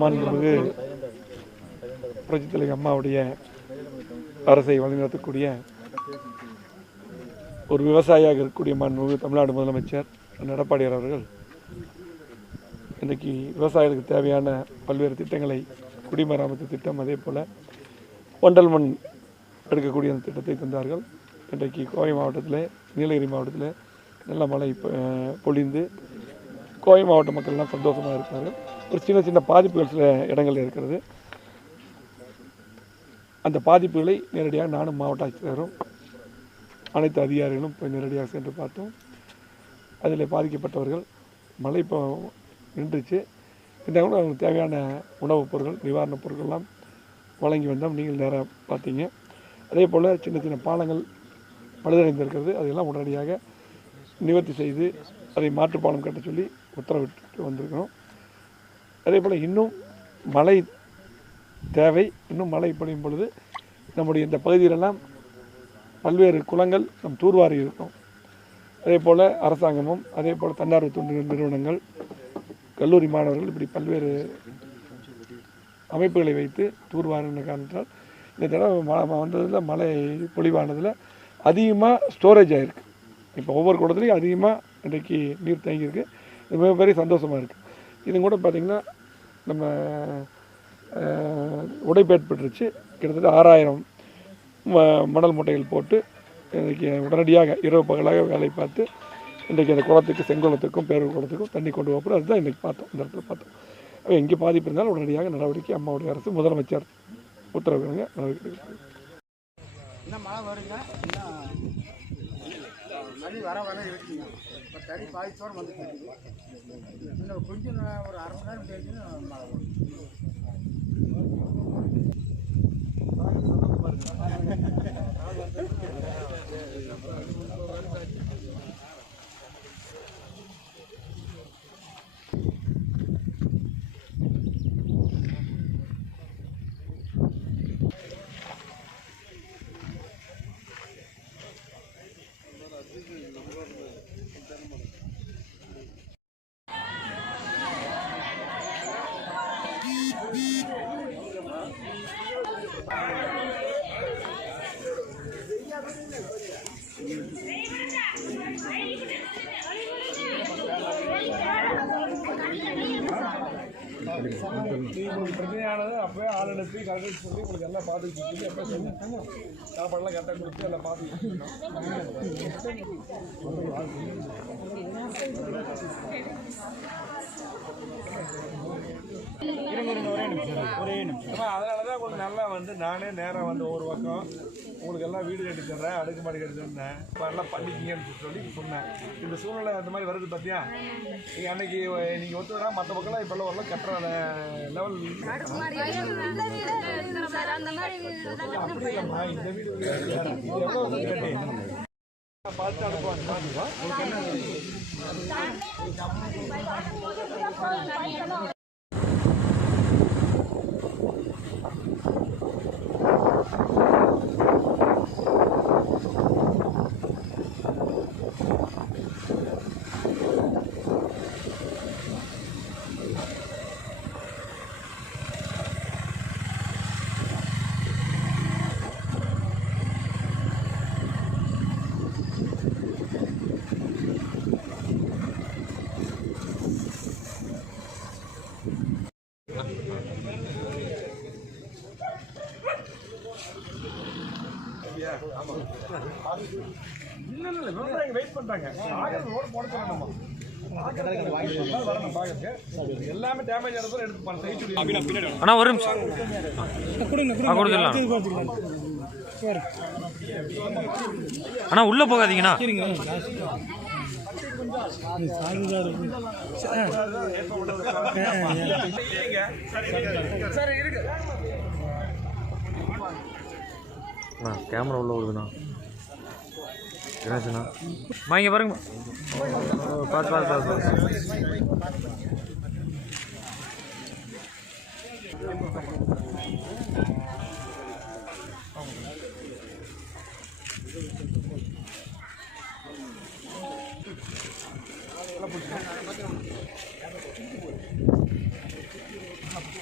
மாண்புமிகு புரட்சித் தலைவர் அம்மாவுடைய அரசை வழிநடத்தக்கூடிய ஒரு விவசாயியாக இருக்கக்கூடிய மாண்புமிகு தமிழ்நாடு முதலமைச்சர் எடப்பாடியார் அவர்கள் இன்றைக்கி விவசாயிகளுக்கு தேவையான பல்வேறு திட்டங்களை குடிமராமத்து திட்டம், அதே போல் வண்டல் மண் எடுக்கக்கூடிய அந்த திட்டத்தை தந்தார்கள். இன்றைக்கு கோவை மாவட்டத்தில், நீலகிரி மாவட்டத்தில் நல்ல மழை பொழிந்து கோவை மாவட்ட மக்கள்லாம் சந்தோஷமாக இருக்கிறார்கள். ஒரு சின்ன சின்ன பாதிப்புகள் சில இடங்களில் இருக்கிறது. அந்த பாதிப்புகளை நேரடியாக நானும் மாவட்ட ஆட்சித்தலைவரும் அனைத்து அதிகாரிகளும் போய் நேரடியாக சென்று பார்த்தோம். அதில் பாதிக்கப்பட்டவர்கள் மழை இப்போ நின்றுச்சு, இருந்தாலும் அவங்களுக்கு தேவையான உணவுப் பொருட்கள், நிவாரணப் பொருட்கள்லாம் வழங்கி வந்தோம். நீங்கள் நேராக பார்த்தீங்க. அதே போல் சின்ன சின்ன பாலங்கள் பழுதடைந்திருக்கிறது, அதையெல்லாம் உடனடியாக நிவர்த்தி செய்து அதை மாற்றுப்பாலம் கட்ட சொல்லி உத்தரவிட்டு வந்திருக்கிறோம். அதே போல் இன்னும் மழை தேவை. இன்னும் மழை பொழியும் பொழுது நம்முடைய இந்த பகுதியிலெல்லாம் பல்வேறு குளங்கள் நம் தூர்வாரி இருக்கோம். அதே போல் அரசாங்கமும், அதே போல் தன்னார்வ தொண்டு நிறுவனங்கள், கல்லூரி மாணவர்கள், இப்படி பல்வேறு அமைப்புகளை வைத்து தூர்வாரின காரணத்தால் இந்த தடவை வந்ததில் மழை பொழிவானதில் அதிகமாக ஸ்டோரேஜ் ஆகிருக்கு. இப்போ ஒவ்வொரு குளத்துலையும் அதிகமாக இன்றைக்கு நீர் தேங்கியிருக்கு. இது மிகப்பெரிய சந்தோஷமாக இருக்குது. இது கூட பார்த்திங்கன்னா நம்ம உடைப்பு ஏற்பட்டுருச்சு. கிட்டத்தட்ட 6000 மணல் மூட்டைகள் போட்டு இன்றைக்கி உடனடியாக இரவு பகலாக வேலை பார்த்து இன்றைக்கி அந்த குளத்துக்கு, செங்குளத்துக்கும் பேரூர் குளத்துக்கும் தண்ணி கொண்டு போகிறோம். அதுதான் இன்றைக்கி பார்த்தோம். இந்த இடத்துல பார்த்தோம். எங்கே பாதிப்பு இருந்தாலும் உடனடியாக நடவடிக்கை அம்மாவுடைய அரசு, முதலமைச்சர் உத்தரவுங்க நடவடிக்கை எடுக்கிறாங்க. இன்னும் மழை வருங்க, இன்னும் வர இருக்குங்க. இப்போ தண்ணி பாதிச்சோடு வந்துட்டு இன்னும் கொஞ்சம் ஒரு அரை மணி நேரம் பேசுன்னு மழை வரும். பிரச்சனையானது அப்போயே ஆள் அனுப்பி கரெக்டாக சொல்லி உங்களுக்கு எல்லாம் பார்த்துக்கிட்டு சொல்லி அப்போ சொல்லி சாப்பாடெல்லாம் கரெக்டாக கொடுத்து எல்லாம் பார்த்துக்கிட்டு அதனால தான் உங்களுக்கு நல்லா நானே நேராக ஒவ்வொரு பக்கம் உங்களுக்கு எல்லாம் வீடு கட்டி தர்றேன், அடுக்குமாடி கட்டி தந்தேன், இப்போ எல்லாம் பண்ணிக்கிங்கன்னு சொல்லி சொன்னேன். இந்த சூழ்நிலை அந்த மாதிரி வருது பார்த்தியா? நீங்கள் அன்னைக்கு நீங்கள் ஒத்துனா மற்ற பக்கம்லாம் இப்போல்லாம் வரலாம் கட்டுற லெவல் அப்படியேம்மா. இந்த வீடு எவ்வளோ கட்டி பார்த்து அனுப்புவாங்க. இல்லை விவசாயிங்க வெயிட் பண்ணுறாங்க. ரோடு போட சொல்லணுமா? எல்லாமே டேமேஜ் ஆனதும் எடுத்து அண்ணா ஒரு நிமிஷம் அண்ணா உள்ள போகாதீங்கண்ணா. கேமரா உள்ள வருதுண்ணா. என்னாச்சுண்ணா? இங்கே பாருங்க, பார்த்து பார்த்து பார்த்து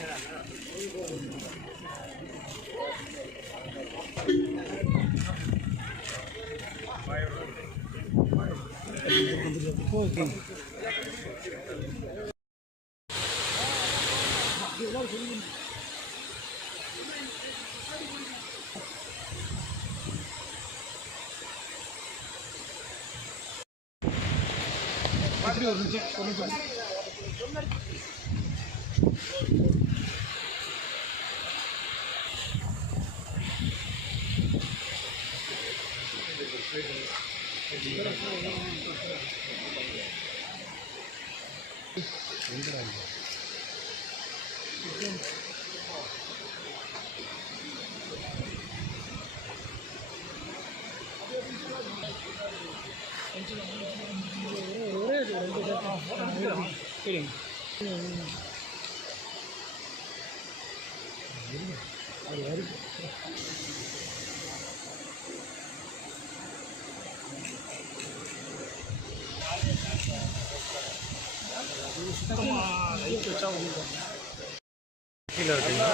எல்லாம் கீழே இருக்குங்களா?